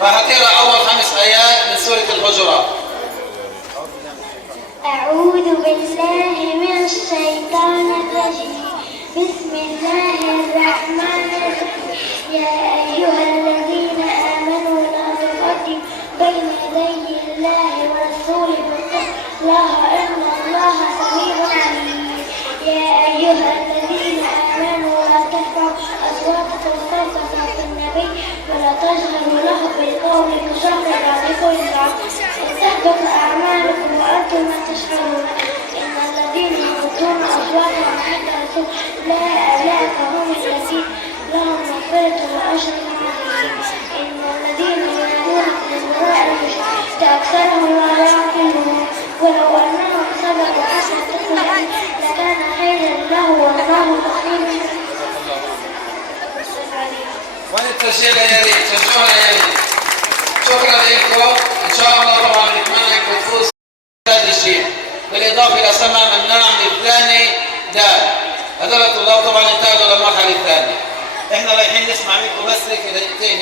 وهتقرأ أول 5 آيات من سورة الحجرات. أعوذ بالله من الشيطان الرجيم. بسم الله الرحمن الرحيم. يا أيها الذين آمنوا لا تقدموا بين يدي الله ورسوله واتقوا الله إن الله سميع عليم. يا أيها الذين آمنوا لا ترفعوا أصواتكم فوق صوت النبي ولا تجهروا له بالقول كجهر بعضكم لبعض أن تحبط أعمالكم وأنتم لا تشعرون. إن الذين يغضون أصواتهم عند رسول الله أولئك هم الذين لهم مغفرة وأجر عظيم. إن الذين ينادونك من وراء المشركين أكثرهم لا يعقلون ولو أنهم صبروا حتى تخرج لكان خيرا له والله بخير. وين التسجيل يا ريت؟ سجلونا يا ريت. شكرا لكم. إن شاء الله طبعا نتمنى إنكم تفوزوا بهذا الشيء. بالإضافة إلى سمع مناع الثاني دال. هذول الطلاب طبعا انتقلوا للمرحلة الثانية. إحنا رايحين نسمع منكم بس دقيقتين.